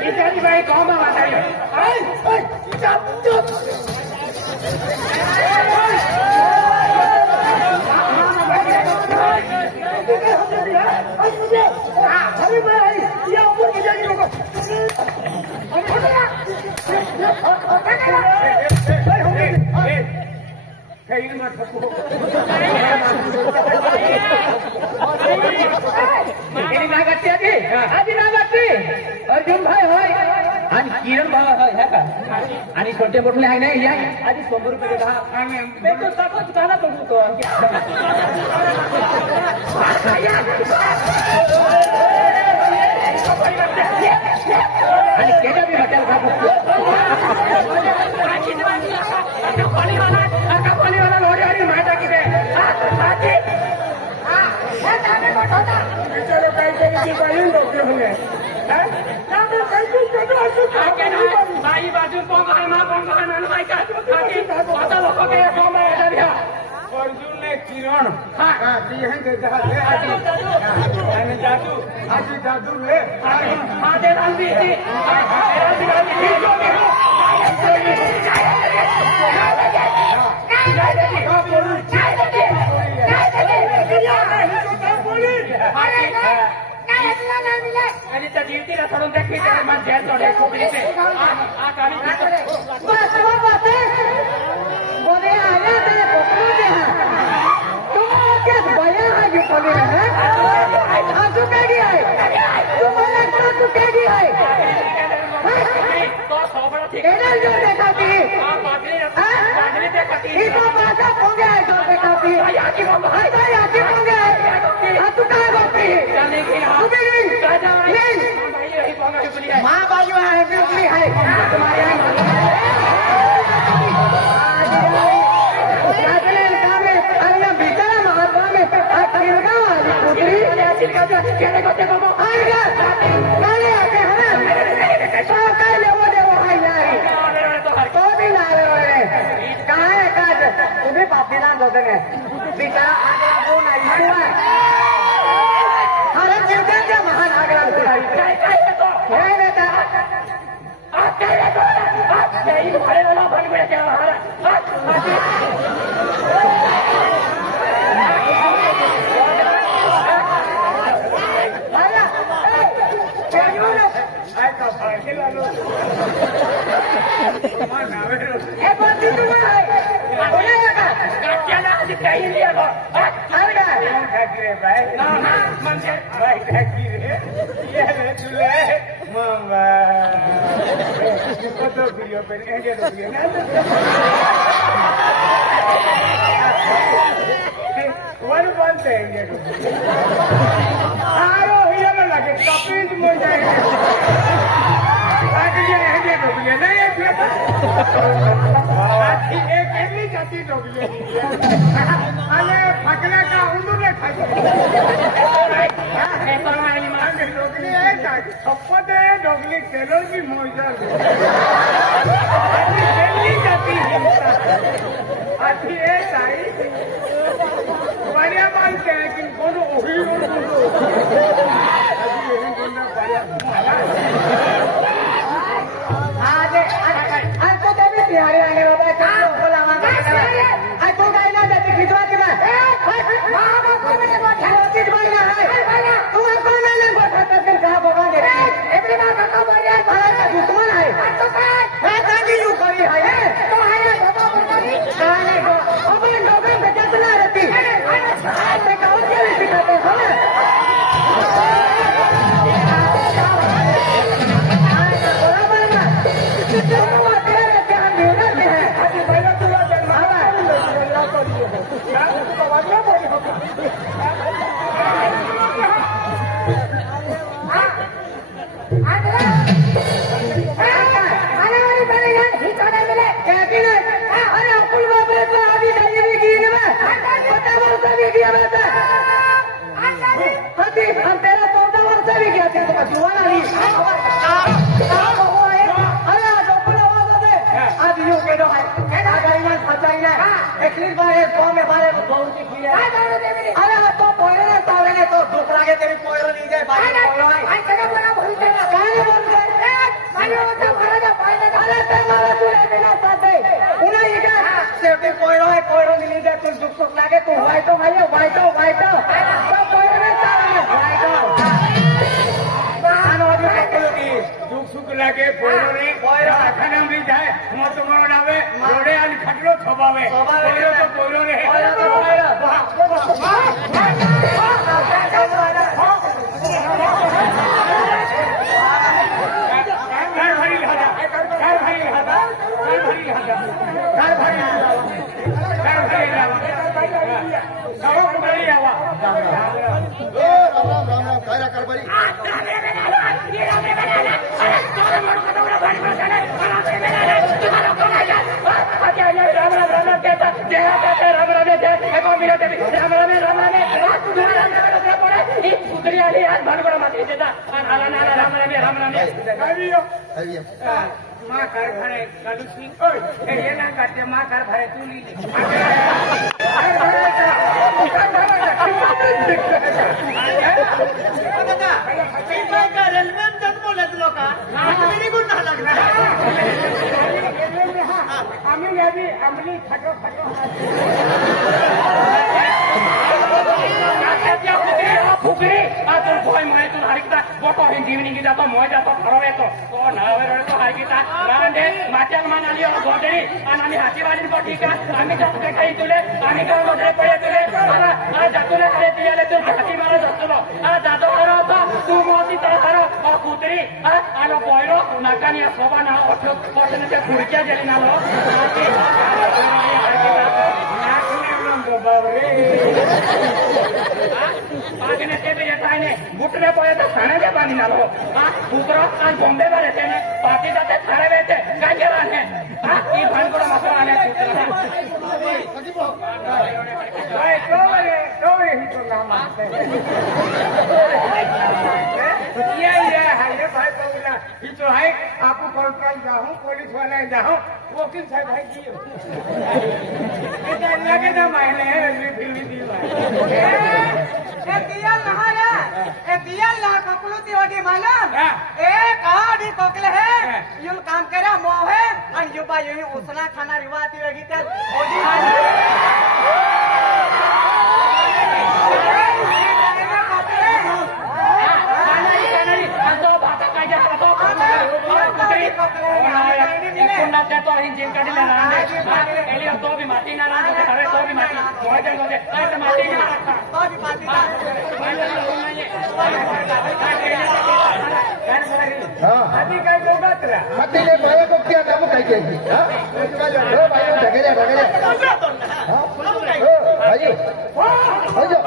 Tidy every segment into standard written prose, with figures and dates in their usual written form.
बिचारी भाई गाँव में बताइए अर्जुन भाई होय आणि किरण भाऊ होय है का आणि छोटे मोठे आहे नाही या आधी 100 रुपये दहा मी तो ताकद काला बघू तो आणि केडा भी हॉटेल का पाणी वाला लोडी आणि माटा किती चलो काही पाहिजे डॉक्टर होणे बाई बाजू अर्जुन ने किरण जादू आजी जादू ले गिरती सोडून त्या जेल चढे बोले आया तेरे पकड़ो दे तुम क्या भया है जो बोले हैं तू कह गया है तुम बोले तू कह गया है तो सोबड़ा ठीक है जो देखा थी बादली देखा थी ये तो बात हो गया है जो देखा थी याकी हो गया है तू कहां बाकी जाने की तू भी नहीं माँ बाजू है बिल्कुल है तुम्हारे तुम्हें पापी नाम बोलते हैं बेचारा आगरा वो नहीं हुआ हर जीवन का महान आगरा नहीं बेटा खड़े वाला बन गया क्या फकला का उंदूर सपदे डोगली टेलर की मौजा जाती बढ़िया मानते हैं कि कोनो बिहारी आगे दुश्मन है अरे तू सुख सुख लागे तू वाइटो भाई वाइटो वाइटो तो कोई नहीं चाहे वाइटो मान वाली पकड़ोगी सुख सुख लागे पोरो रे खाने में जाए मत मरो नावे रोडे आनी खटलो थबावे पोरो तो पोरो रे घर भरी लादा घर भरी लादा घर भरी लादा घर भरी लादा घर भरी लादा सब बड़ी आवा राम राम कायरा कर बरी माँ घर भरे कालू सिंह ये ना करते माँ घर भरे तू ली आम्ही फटो फटो फुकरी तुम भय मैं तुम हरिकता बोको हिंदी में नहीं जाता मैं जाता फरवे तो ना वे तो हरिकता रांडे माचल मानाली और गोडरी आणि हातीवाडी को ठीक आहे आम्ही जात काही तुले आम्ही काय गोडरे पडे तुले आ जातुले करे तियाले तू हाती मारा जातलो आ जातो करो तो तू मोती तर करो और कुतरी आलो पोयरो नाकानी सोबा ना ओठो पोटने ते खुर्च्या जली ना लो आगे ते भी येता है गुटरे पोये तो खाने के पानी ना लो कुतरो आज बॉम्बे में रहते हैं पार्टी जाते सारे रहते काय करा है ये भानगड मसाला आने भाई तो ही तो नाम आते ये है भाई बोला ये तो है आपको कॉन्ट्रोल जाऊं पुलिस वाले जाऊं वकील साहब भाई जी ये लगे ना मायने फिर भी दी ककलुती होगी मालूम एक आधी कोकले है यूं काम करा मोहे और युवा यही उसना खाना रिवाती लगी थे हाथीने बाया को क्या काम काय केली हो बाया ढगेल्या ढगेल्या हो भाई हो जो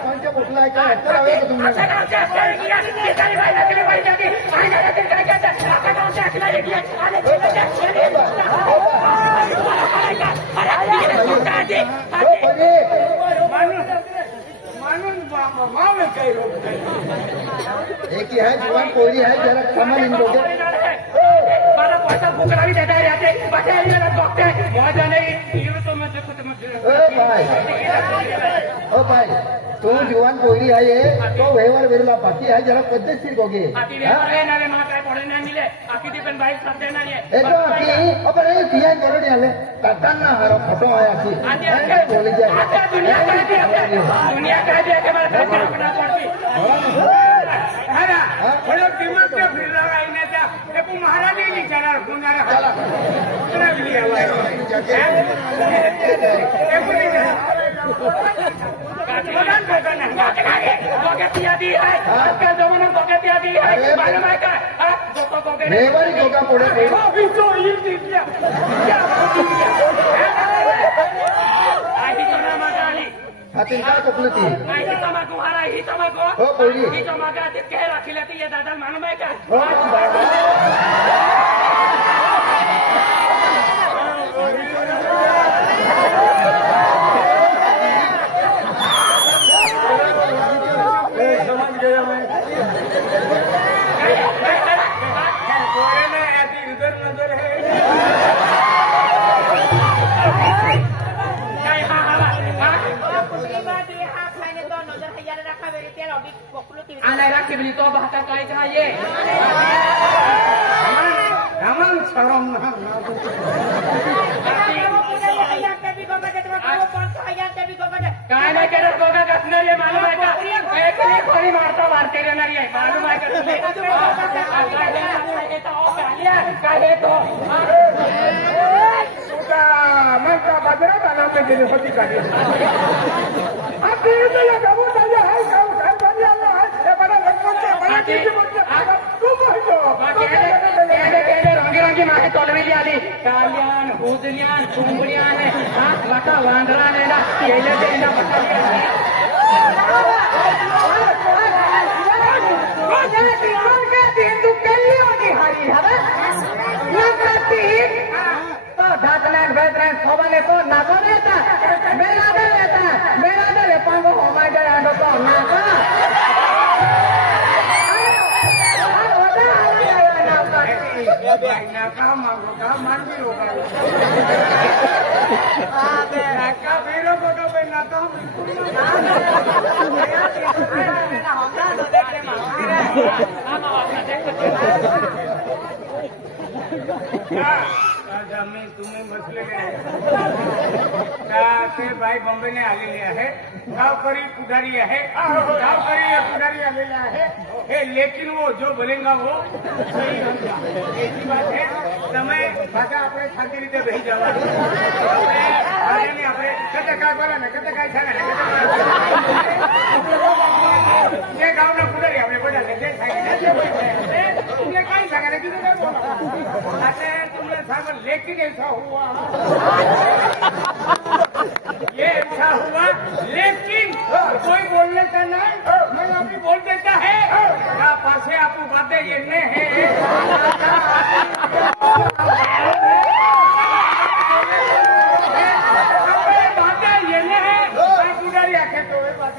कौन से बोतला है क्या हत्तर आवे तो तुमने एक ही है जीवन कोई है जरा कमल इन लोगों पैसा फुकरा भी देता रहते बच्चे डॉक्टर मजा नहीं ओ भाई तू जीवन कोई है ये तो व्यवहार वेरूला पाती है जरा पद्धतशीर होगी एकदम आखी अपन ये तिया करोड़ी आले कटना हारो फोटो आया आखी बोली जाए दुनिया कह दिया के बारे में अपना पड़ती है ना थोड़ा दिमाग के फिर लगा इन्हें क्या देखो महारानी नहीं चला गुंगारा चला उतना भी लिया हुआ है बगतिया दी है आजकल जमाना बगतिया दी है मालूम है क्या रेवारी कोका पोड़े अभी तो ये दिया क्या आही चना मगाली हाथीन का कोपलती आही तमाकू हरा ही तमाकू हो पोड़ी ही तमाका ते कह रखी लेती है दादा मालूम है क्या उधर नजर है आना रखी बोली तो भाता काय चाहिए रामन सरम ना काय नाही करत बघा कसणार आहे मालूम आहे का एक खरी मारते येणार आहे मालूम आहे का काय येतो मग बाजारात आला गेली होती का रंगी मागे तोलवेली आली काल्यान हुजल्यान कुंबड्यान वाटा वांदरान केले सबाले तो नाको देता मेरा दे पांगो हो मा जाए आंडो तो नाका नाका मांगो का मान भी होगा नाका बेरो को पे नाका आम्ही तुम्ही बसले ते बाई बॉम्बेने आलेले आहे गावकरी पुढारी आहे गावकरी पुढारी आलेले आहे हे लेकिन वो जो बोलेगा वो सही होगा ऐसी बात है समय भाषा આપણે શાંતિ રીતે બેસી જવા આપણે કતે काय बोला ना कते काय सांगा ना ते गावना पुढारी આપણે બધા તે सांगितलं तुमने काय सांगा ना किती काय बोला आता तुमने सांगा लेकिन ऐसा हुआ ये ऐसा हुआ लेकिन कोई बोलने का नहीं मैं अभी बोल देता है क्या पासे आपको बातें ये नहीं है बातें ये नहीं है पुजारी आखे तो बात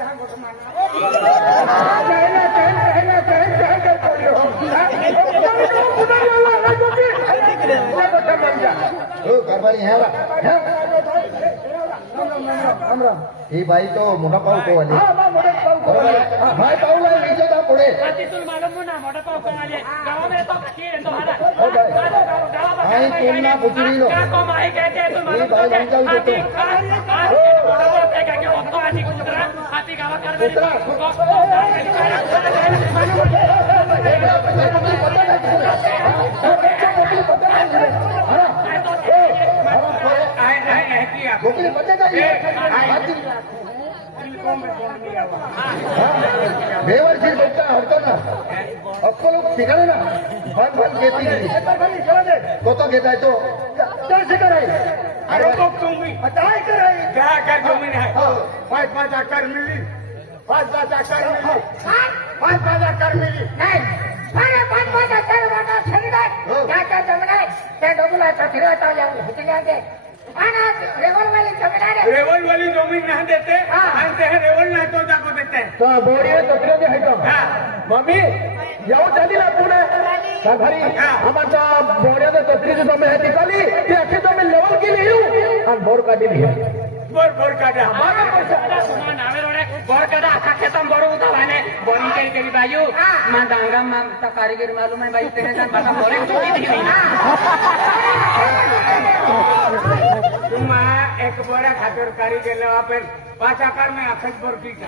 हम ही बाई तो मोठा पाव तो आली भाई पाऊला नीचे जा पुढे आई तुमना पुचरी लो ही बाई जाऊ देतो गोकली पते का बेवरशीर बच्चा हरतो ना अक्को लोक ठिकाणी ना फन घेतली तो घेताय तो तर शिकाय अरे तो तुम्ही काय कराय क्या कर तुम्ही नाही 5 आकार मिली 5 आकार मिली 5 आकार मिली नाही अरे 5 आकार वाटा छेडा क्या जमनाय त्या डोगला छथिराता जाऊ हितल्याने रेवल वाली जमीन नहीं देते रेवल नहीं तो जाको देते तो बोरी तत्रे है तो मम्मी येऊ चाली ना पुणे घरी आमचा बोऱ्याचा तत्रीची जमीन आहे तिकाली ती अशी जमीन लेवल केली येऊ आणि बोर काढली बोर काढा बोर काढा आखा खेतम बोर उतावाने बोरिंग केली बायू मा डांगा मा कारीगर मालूम है बाई तेने जान बाटा बोरिंग चुकी दी तुम एक बोरा खातर कारी गेले आपण 5 आकार में अखज बोर की का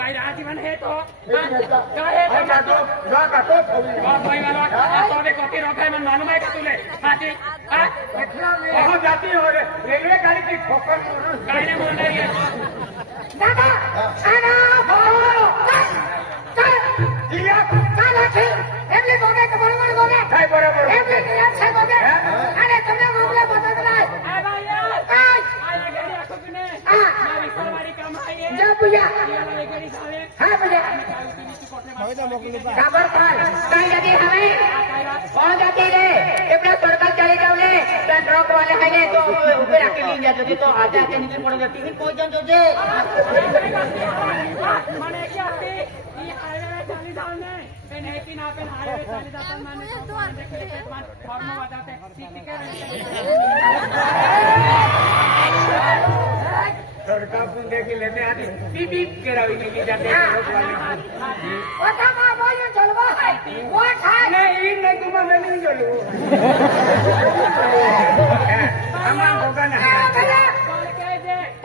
काय राजीवन है तो काय है तो जो का तो कोई वाला तो दे कोती रोका है मन मालूम है का तुले हाथी बहुत जाती हो रेलवे गाड़ी की ठोकर काय ने बोल रही है दादा आना बोलो दिया काला छे एमले गोगे के बरोबर गोगे काय बरोबर एमले दिया छे गोगे अरे तुमने मामला बता दला ए भाई यार आया गाड़ी आखो ने हां मेरी सरवाड़ी काम आई है जा भैया हां भैया खबर पाल काय जाती हमें कौन जाती रे एपड़ा सरकार चले जावले ट्रक वाले है ने तो ऊपर आके ले जाते तो आजा के नीचे पड़ जाती है कोई जन जो जे माने क्या थी ये चाली जाऊने नहीं कि ना पे हाईवे चाली जाता माने फॉर्म वाजाते सीटी के लड़का पुन देखी लेते आती बीबी केरावी की जाते हैं ओठा मां बोलियो चलवा है वो खाए नहीं तुम्हें मैं नहीं चलू हमारा होगा ना